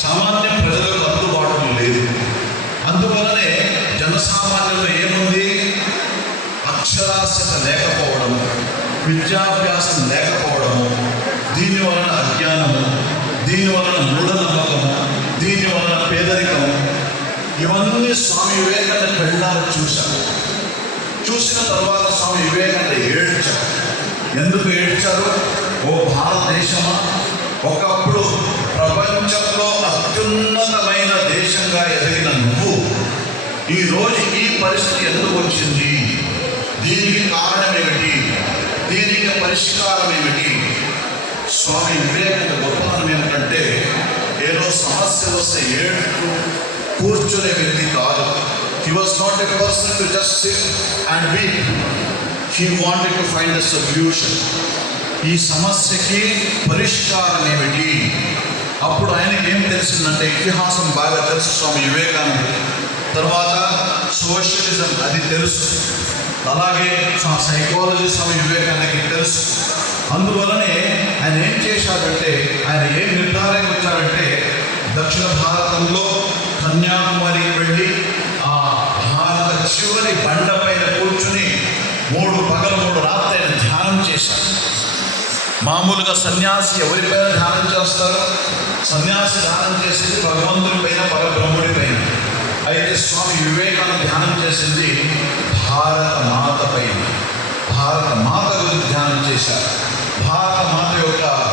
సామాన్య ప్రజలకు అందుబాటులో లేదు. అందువలనే జనసామాన్యంలో ఏముంది? అక్షరాస్యత లేకపోవడము, విద్యాభ్యాసం లేకపోవడము, దీని వలన అజ్ఞానము, దీని వలన మూఢనమ్మకము, దీని వలన పేదరికము, ఇవన్నీ స్వామి వివేకానంద కళ్ళారా చూశారు. చూసిన తర్వాత స్వామి వివేకానంద ఏడ్చారు. ఎందుకు ఏడ్చారు? ఓ భారతదేశమా, ఒకప్పుడు ప్రపంచంలో అత్యున్నతమైన దేశంగా ఎదిగిన నువ్వు ఈరోజు ఈ పరిస్థితి ఎందుకు వచ్చింది? దీనికి కారణం ఏమిటి? దీనికి పరిష్కారం ఏమిటి? స్వామి వివేకానంద గొప్పతనం ఏమిటంటే, ఏదో సమస్య వస్తే ఏడుతూ కూర్చునే వ్యక్తి కాదు. He was not a person to just sit and weep. He wanted to find a solution. ఈ సమస్యకి పరిష్కారం ఏమిటి? అప్పుడు ఆయనకి ఏం తెలిసిందంటే, ఇతిహాసం బాగా తెలుసు స్వామి వివేకానంద. తర్వాత సోషలిజం అది తెలుసు, అలాగే సైకాలజీ స్వామి వివేకానందకి తెలుసు. అందువలనే ఆయన ఏం చేశాడంటే, ఆయన ఏం నిర్ధారణకు వచ్చారంటే, దక్షిణ భారతంలో కన్యాకుమారికి వెళ్ళి ఆ భారత చివరి బండపైన కూర్చుని 3 పగలు 3 రాత్రి ఆయన ధ్యానం చేశారు. మామూలుగా సన్యాసి ఎవరిపైన ధ్యానం చేస్తారు? సన్యాసి ధ్యానం చేసేది భగవంతుడి పైన, పరబ్రహ్ముడి పైన. అయితే స్వామి వివేకానంద ధ్యానం చేసింది భారత మాత పైన. భారత మాత గురించి ధ్యానం చేశారు.